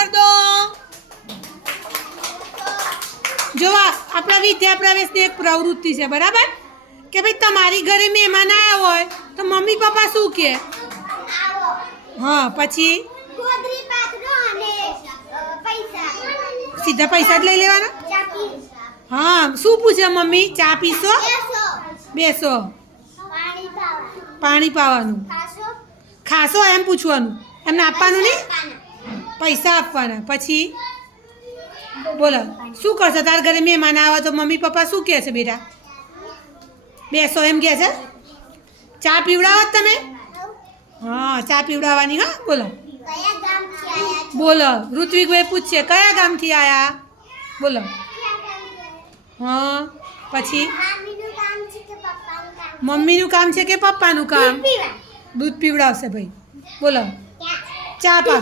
કરી દો. જો આપણા વિદ્યા પ્રવેશની એક પ્રવૃત્તિ છે, બરાબર? કે ભાઈ તમારી ઘરે મહેમાન આવ્યા હોય તો મમ્મી પપ્પા શું કહે? હા, પછી સીધા પૈસા જ લઈ લેવાના. હા, શું પૂછે મમ્મી? ચા પીશો? બેસો. પાણી પાવાનું. ખાશો એમ પૂછવાનું, એમને આપવાનું નહીં, પૈસા આપવાના. પછી બોલો શું કરશો? તારા ઘરે મહેમાન આવે તો મમ્મી પપ્પા શું કહે છે? બેટા બેસો એમ કહે છે. ચા પીવડાવો તમે? હા, ચા પીવડાવવાની. હા, બોલો બોલો. ઋત્વિકભાઈ પૂછશે કયા ગામથી આવ્યા? બોલો. હા, પછી મમ્મીનું કામ છે કે પપ્પાનું કામ? દૂધ પીવડાવશે ભાઈ. બોલો. ચા પા